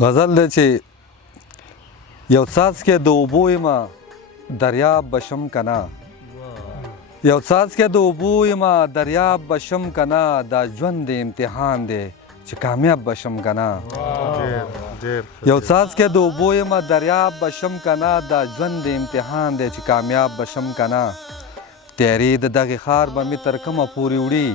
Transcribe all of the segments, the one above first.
غزل دی چې یو څاڅکی د اوبو یمه دریاب بشم کنه یو څاڅکی د اوبو یمه دریاب بشم کنه دا ژوند د امتحان دی چې کامیاب بشم کنه یو څاڅکی د اوبو یمه دریاب بشم کنه دا ژوند د امتحان دی چې کامیاب بشم کنه تیارې د دغې ښار به مې تر کومه پورې وړي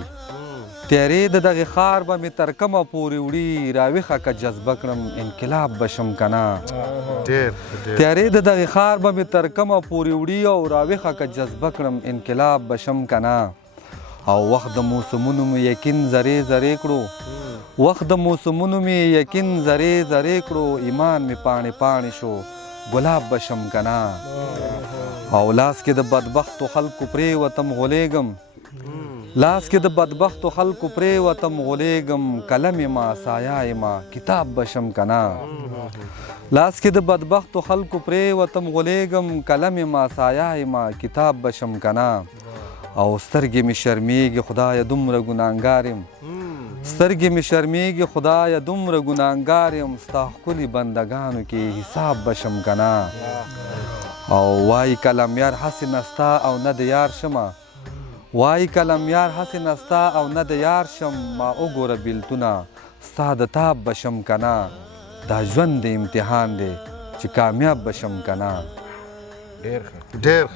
تیارې د دغې ښار به مې تر کومه پورې وړي راویښه که جذبه کړم انقلاب بشم کنه تیارې د دغې ښار به مې تر کومه پورې وړي او راویښه که جذبه کړم انقلاب بشم کنه او وخت د موسمونو مې یقین ذرې ذرې کړو وخت د موسمونو مې یقین ذرې ذرې کړو ایمان مې پاڼې پاڼې شو ګلاب بشم کنه او لاس کې د بدبختو خلکو پرېوتم غولېږم لاس کې د بدبختو خلکو پرېوتم غولېږم قلم یمه سایه یمه کتاب بشم کنه لاس کې د بدبختو خلکو پرېوتم غولېږم قلم یمه سایه یمه کتاب بشم کنه او سترګې مې شرمېږي خدایه دومره ګناهګار یم سترګې مې شرمېږي خدایه دومره ګناهګار یم ستا ښکلي بندګانو کې حساب بشم کنه او وایي کلم یار هسې نستا او نه د یار شمه وایي کلم یار هسې نستا او نه د یار شم ما وګوره بیلتونه ستا د تاب بشم کنه دا ژوند د امتحان دی چې کامیاب بشم کنه ډېر